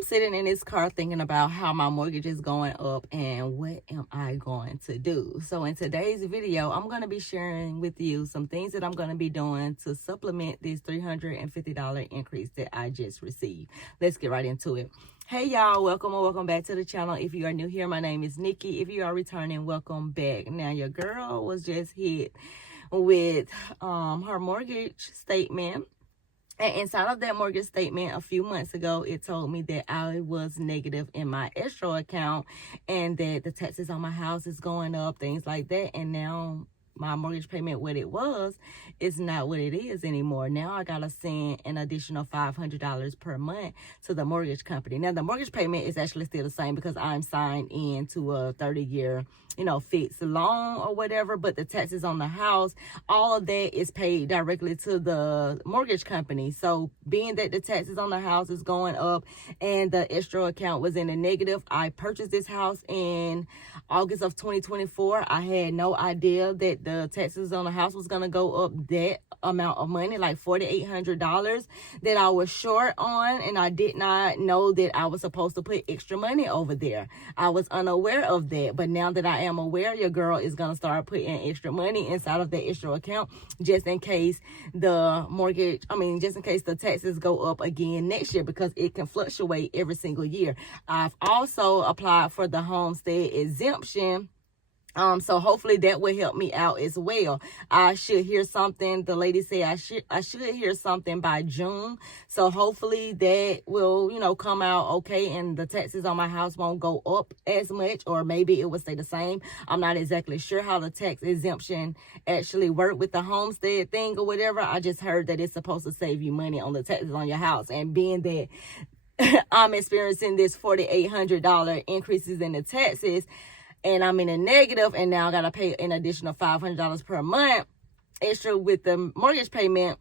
I'm sitting in this car thinking about how my mortgage is going up and what am I going to do. So in today's video, I'm going to be sharing with you some things that I'm going to be doing to supplement this $350 increase that I just received. Let's get right into it. Hey y'all, welcome or welcome back to the channel. If you are new here, my name is Nikki. If you are returning, welcome back. Now your girl was just hit with her mortgage statement. And inside of that mortgage statement a few months ago, it told me that I was negative in my escrow account and that the taxes on my house is going up, things like that. And now my mortgage payment, what it was, is not what it is anymore. Now I gotta send an additional $500 per month to the mortgage company. Now the mortgage payment is actually still the same because I'm signed into a 30-year, fixed loan or whatever. But the taxes on the house, all of that is paid directly to the mortgage company. So being that the taxes on the house is going up and the escrow account was in the negative, I purchased this house in August of 2024. I had no idea that the taxes on the house was going to go up that amount of money, like $4,800 that I was short on, and I did not know that I was supposed to put extra money over there. I was unaware of that, but now that I am aware, your girl is going to start putting extra money inside of the escrow account just in case just in case the taxes go up again next year, because it can fluctuate every single year. I've also applied for the homestead exemption. So hopefully that will help me out as well. I should hear something. The lady said I should hear something by June. So hopefully that will, come out okay, and the taxes on my house won't go up as much, or maybe it will stay the same. I'm not exactly sure how the tax exemption actually work with the homestead thing or whatever. I just heard that it's supposed to save you money on the taxes on your house, and being that I'm experiencing this $4,800 increases in the taxes, and I'm in a negative, and now I got to pay an additional $500 per month extra with the mortgage payment.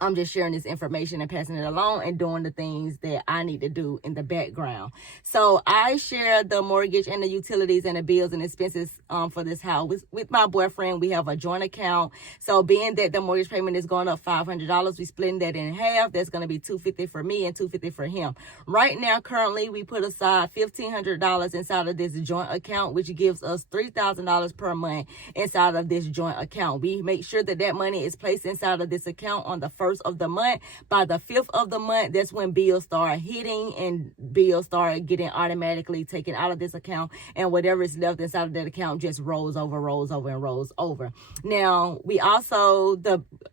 I'm just sharing this information and passing it along and doing the things that I need to do in the background. So I share the mortgage and the utilities and the bills and expenses for this house with my boyfriend. We have a joint account. So being that the mortgage payment is going up $500, we splitting that in half. That's going to be $250 for me and $250 for him. Right now, currently, we put aside $1,500 inside of this joint account, which gives us $3,000 per month inside of this joint account. We make sure that that money is placed inside of this account on the first of the month. By the 5th of the month, that's when bills start hitting and bills start getting automatically taken out of this account, and whatever is left inside of that account just rolls over. Now we also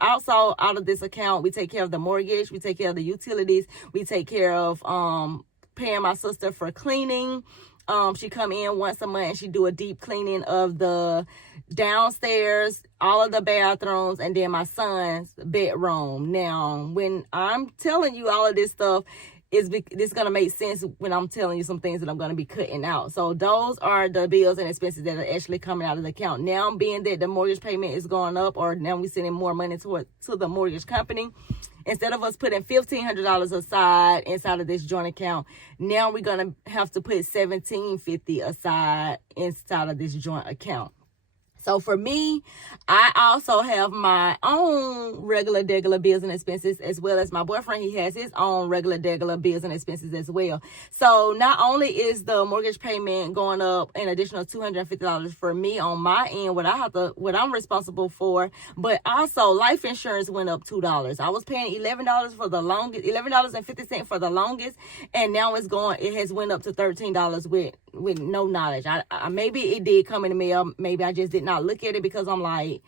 out of this account, we take care of the mortgage, we take care of the utilities, we take care of paying my sister for cleaning. She come in once a month and she do a deep cleaning of the downstairs, all of the bathrooms, and then my son's bedroom. Now, when I'm telling you all of this stuff, this going to make sense when I'm telling you some things that I'm going to be cutting out. So those are the bills and expenses that are actually coming out of the account. Now, being that the mortgage payment is going up, or now we're sending more money to the mortgage company, instead of us putting $1,500 aside inside of this joint account, now we're going to have to put $1,750 aside inside of this joint account. So for me, I also have my own regular bills and expenses, as well as my boyfriend. He has his own regular bills and expenses as well. So not only is the mortgage payment going up an additional $250 for me on my end, what I'm responsible for, but also life insurance went up $2. I was paying $11 for the longest, $11.50 for the longest, and now it has went up to $13 with no knowledge. I maybe it did come in the mail. Maybe I just did not look at it because I'm like,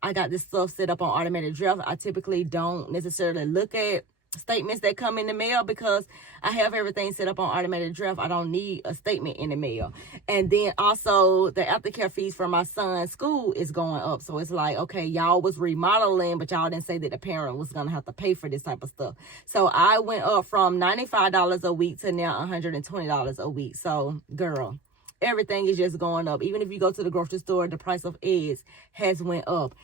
I got this stuff set up on automated draft. I typically don't necessarily look at statements that come in the mail because I have everything set up on automated draft. I don't need a statement in the mail. And then also the aftercare fees for my son's school is going up. So it's like, okay, y'all was remodeling, but y'all didn't say that the parent was going to have to pay for this type of stuff. So I went up from $95 a week to now $120 a week. So girl, everything is just going up. Even if you go to the grocery store, the price of eggs has went up.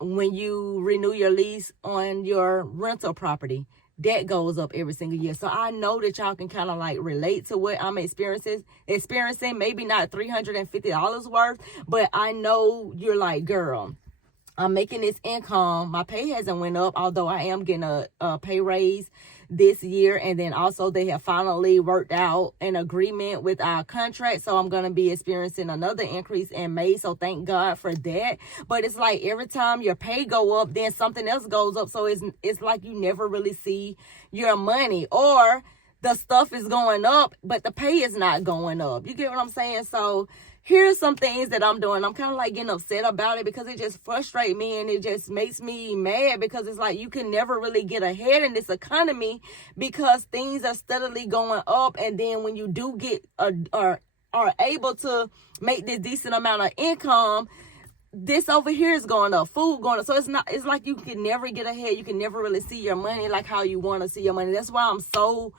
When you renew your lease on your rental property, that goes up every single year. So I know that y'all can kind of like relate to what I'm experiencing. Maybe not $350 worth, but I know you're like, girl, I'm making this income. My pay hasn't went up, although I am getting a pay raise this year. And then also they have finally worked out an agreement with our contract. So I'm going to be experiencing another increase in May. So thank God for that. But it's like every time your pay go up, then something else goes up. So it's like you never really see your money, or the stuff is going up, but the pay is not going up. You get what I'm saying? So here's some things that I'm doing. I'm kind of like getting upset about it because it just frustrates me, and it just makes me mad because it's like you can never really get ahead in this economy because things are steadily going up. And then when you do get or are able to make this decent amount of income, this over here is going up, food going up. So it's like you can never get ahead. You can never really see your money like how you want to see your money. That's why I'm so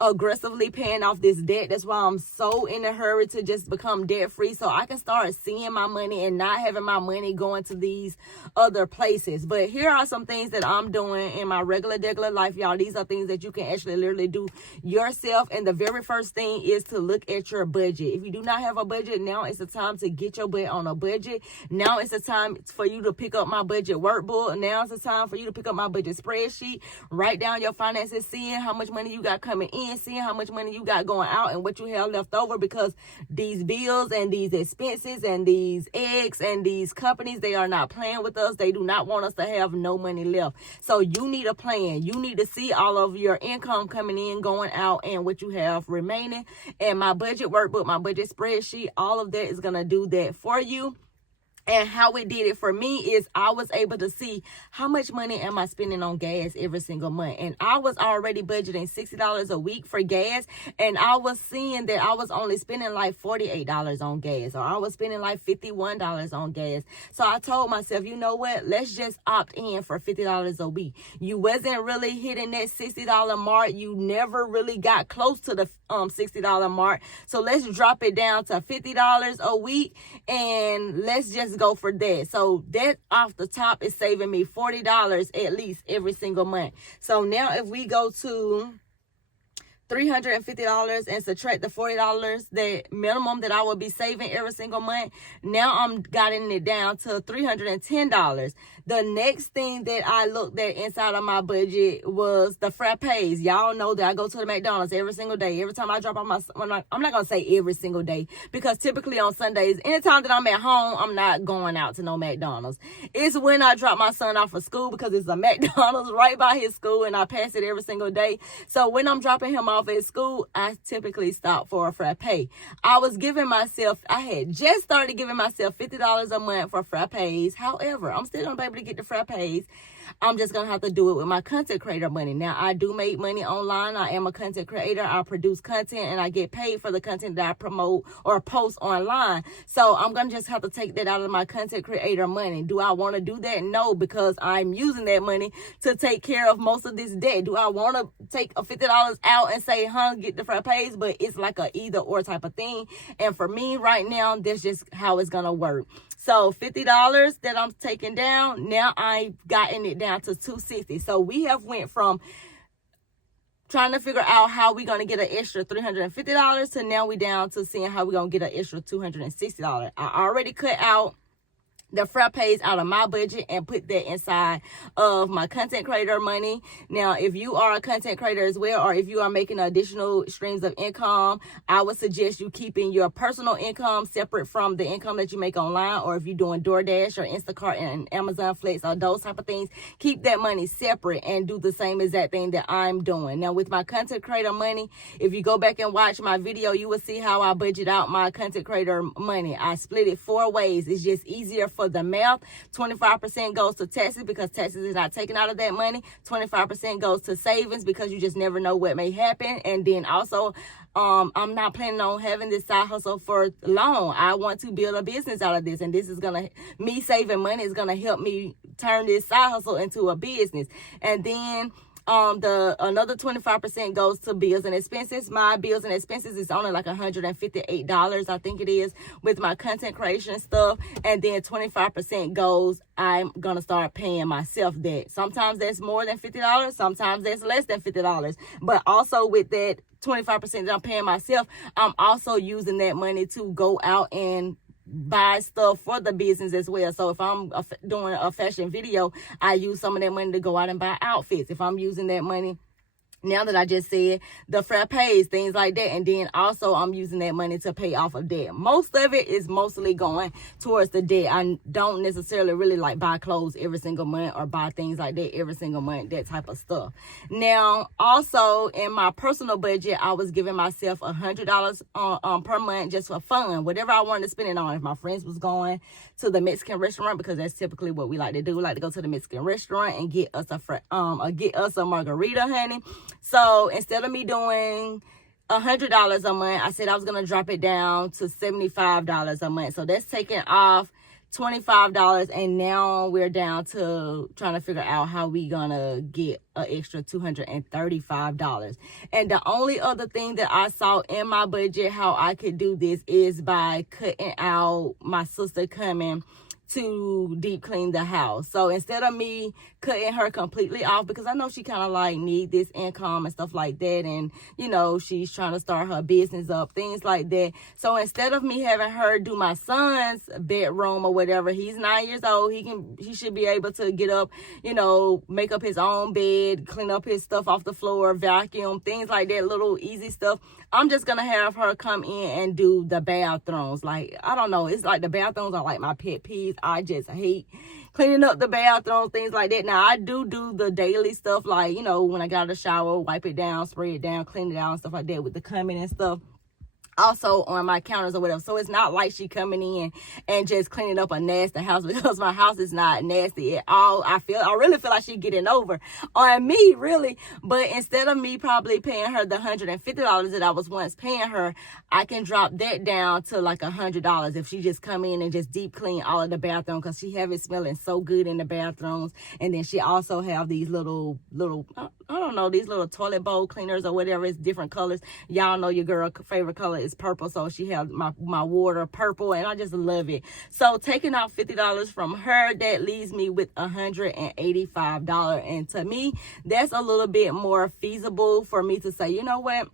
aggressively paying off this debt. That's why I'm so in a hurry to just become debt free, so I can start seeing my money and not having my money going to these other places. But here are some things that I'm doing in my regular life, y'all. These are things that you can actually literally do yourself. And the very first thing is to look at your budget. If you do not have a budget, now it's the time to get your butt on a budget. Now it's the time for you to pick up my budget workbook. Now it's the time for you to pick up my budget spreadsheet. Write down your finances, seeing how much money you got coming in, seeing how much money you got going out, and what you have left over, because these bills and these expenses and these eggs and these companies, they are not playing with us. They do not want us to have no money left. So you need a plan. You need to see all of your income coming in, going out, and what you have remaining. And my budget workbook, my budget spreadsheet, all of that is going to do that for you. And how it did it for me is I was able to see how much money am I spending on gas every single month. And I was already budgeting $60 a week for gas. And I was seeing that I was only spending like $48 on gas, or I was spending like $51 on gas. So I told myself, you know what? Let's just opt in for $50 a week. You wasn't really hitting that $60 mark. You never really got close to the $60 mark. So let's drop it down to $50 a week, and let's just go for that. So that off the top is saving me $40 at least every single month. So now if we go to $350 and subtract the $40, the minimum that I will be saving every single month, now I'm getting it down to $310. The next thing that I looked at inside of my budget was the frappes. Y'all know that I go to the McDonald's every single day. Every time I drop off I'm not going to say every single day, because typically on Sundays, anytime that I'm at home, I'm not going out to no McDonald's. It's when I drop my son off of school, because it's a McDonald's right by his school, and I pass it every single day. So when I'm dropping him off at school, I typically stop for a frappe. I had just started giving myself $50 a month for frappes. However, I'm still going to be able to get the frappes. I'm just going to have to do it with my content creator money. Now, I do make money online. I am a content creator. I produce content, and I get paid for the content that I promote or post online. So I'm going to just have to take that out of my content creator money. Do I want to do that? No, because I'm using that money to take care of most of this debt. Do I want to take a $50 out and say, get the frappes? But it's like a either or type of thing. And for me right now, that's just how it's going to work. So $50 that I'm taking down, now I've gotten it down to $260. So we have went from trying to figure out how we're going to get an extra $350 to now we down to seeing how we're going to get an extra $260. I already cut out the frappes out of my budget and put that inside of my content creator money. Now, if you are a content creator as well, or if you are making additional streams of income, I would suggest you keeping your personal income separate from the income that you make online. Or if you're doing DoorDash or Instacart and Amazon Flex or those type of things, keep that money separate and do the same exact thing that I'm doing. Now, with my content creator money, if you go back and watch my video, you will see how I budget out my content creator money. I split it 4 ways. It's just easier for the math. 25% goes to taxes, because taxes is not taken out of that money. 25% goes to savings, because you just never know what may happen. And then also, I'm not planning on having this side hustle for long. I want to build a business out of this, and this is me saving money is gonna help me turn this side hustle into a business. And then another 25% goes to bills and expenses. My bills and expenses is only like $158, I think it is, with my content creation stuff. And then 25% goes, I'm gonna start paying myself that. Sometimes that's more than $50, sometimes that's less than $50. But also with that 25% that I'm paying myself, I'm also using that money to go out and buy stuff for the business as well. So if I'm doing a fashion video, I use some of that money to go out and buy outfits. If I'm using that money Now that I just said the frappes, things like that. And then also I'm using that money to pay off of debt. Most of it is mostly going towards the debt. I don't necessarily really like buy clothes every single month or buy things like that every single month, that type of stuff. Now, also in my personal budget, I was giving myself $100 per month just for fun, whatever I wanted to spend it on. If my friends was going to the Mexican restaurant, because that's typically what we like to do. We like to go to the Mexican restaurant and get us a margarita, honey. So instead of me doing $100 a month, I said I was going to drop it down to $75 a month. So that's taking off $25, and now we're down to trying to figure out how we gonna get an extra $235. And the only other thing that I saw in my budget how I could do this is by cutting out my sister coming to deep clean the house. So instead of me cutting her completely off, because I know she kind of like need this income and stuff like that, and you know she's trying to start her business up, things like that. So instead of me having her do my son's bedroom or whatever, he's 9 years old, he should be able to get up, you know, make up his own bed, clean up his stuff off the floor, vacuum, things like that, little easy stuff. I'm just gonna have her come in and do the bathrooms. Like, I don't know, it's like the bathrooms are like my pet peeves. I just hate cleaning up the bathroom, things like that. Now, I do the daily stuff, like, you know, when I got out of the shower, wipe it down, spray it down, clean it out and stuff like that with the coming and stuff. Also on my counters or whatever. So it's not like she coming in and just cleaning up a nasty house, because my house is not nasty at all. I really feel like she getting over on me, really. But instead of me probably paying her the $150 that I was once paying her, I can drop that down to like $100 if she just come in and just deep clean all of the bathroom, because she have it smelling so good in the bathrooms. And then she also have these little I don't know, these little toilet bowl cleaners or whatever. It's different colors. Y'all know your girl favorite color is purple, so she has my water purple, and I just love it. So taking out $50 from her, that leaves me with $185, and to me that's a little bit more feasible for me to say, you know what,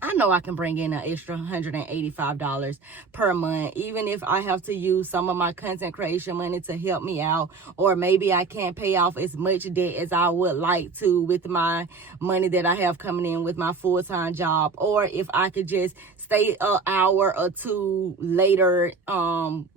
I know I can bring in an extra $185 per month, even if I have to use some of my content creation money to help me out, or maybe I can't pay off as much debt as I would like to with my money that I have coming in with my full-time job, or if I could just stay an hour or two later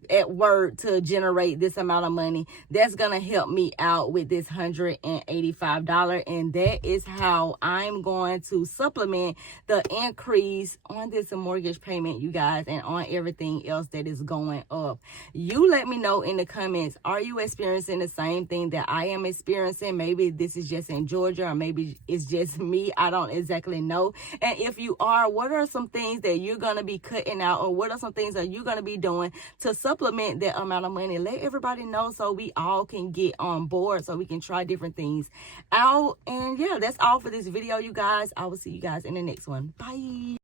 at work to generate this amount of money. That's gonna help me out with this $185, and that is how I'm going to supplement the increase on this mortgage payment, you guys, and on everything else that is going up. You let me know in the comments, are you experiencing the same thing that I am experiencing? Maybe this is just in Georgia, or maybe it's just me. I don't exactly know. And if you are, what are some things that you're going to be cutting out, or what are some things that you're going to be doing to supplement that amount of money? Let everybody know so we all can get on board, so we can try different things out. And yeah, that's all for this video, you guys. I will see you guys in the next one. Bye.